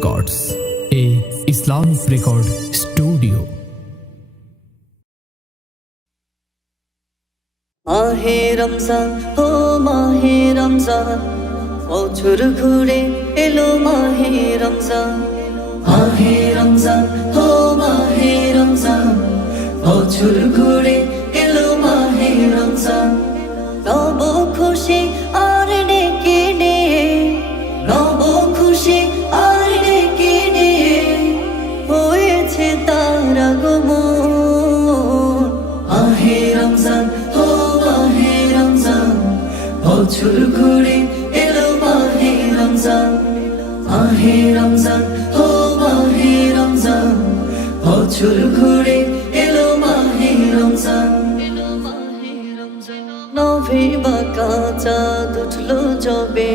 Records এ Islamic record studio Mahe Ramzan, ও মাহে রমজান, বছর ঘুরে এলো মাহে রমজান। মাহে রমজান, ও মাহে রমজান, বছর ঘুরে বছর ঘুরে এলো মাহে রমজান মাহে রমজান ও মাহে রমজান। বছর ঘুরে এলো মাহে রমজান। নভে বাঁকা চাঁদ উঠল জবে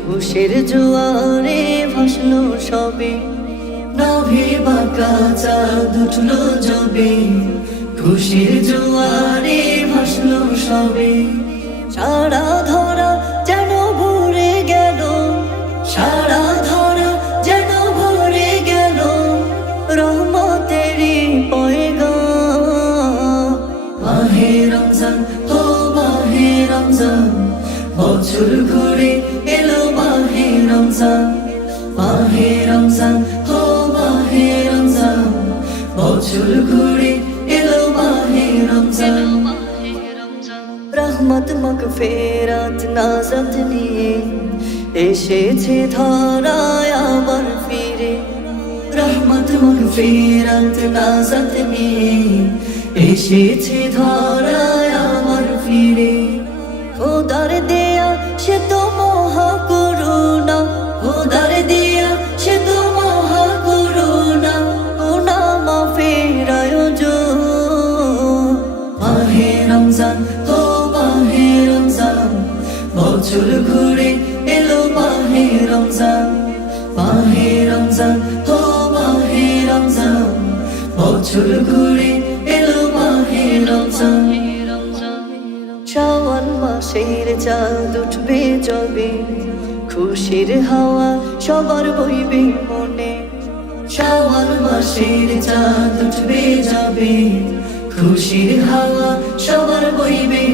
খুশের জোয়ারে ভাসলো সবে। নভে বাঁকা চাঁদ উঠল জবে খুশির জোয়ারে ভাসলো সবে। সারা ধরা যেন ভরে গেল, সারা ধরা যেন ভরে গেল, রহমতেরই পয়গা মাহে রমজান, ও মাহে রমজান, বছর ঘুরে এলো মাহে রমজান। মাহে রমজান, ও মাহে রমজান, বছর ঘুরে রহমত মগফেরাত নাজাত নিয়ে এসেছে ধরায় আবার ফিরে। রহমত মগফিরাত নাজাত নিয়ে এসেছে ধরায় বছর ঘুরে এলো মাহে রমজান মাহে রমজান, ও মাহে রমজান। বছর ঘুরে এলো মাহে রমজান। শাওয়াল মাসের চাঁদ উঠবে যবে খুশির হাওয়া সবার বইবে মনে। শাওয়াল মাসের চাঁদ উঠবে যাবে খুশির হাওয়া সবার বইবে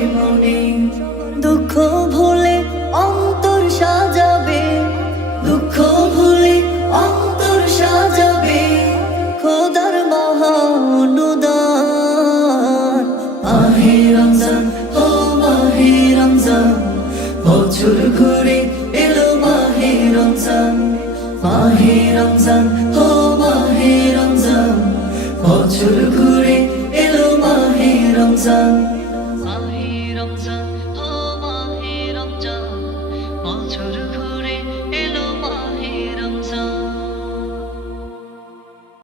মাহে রমজান, ও মাহে রমজান, বছর ঘুরে এলো মাহে রমজান। মাহে রমজান, ও মাহে রমজান, বছর ঘুরে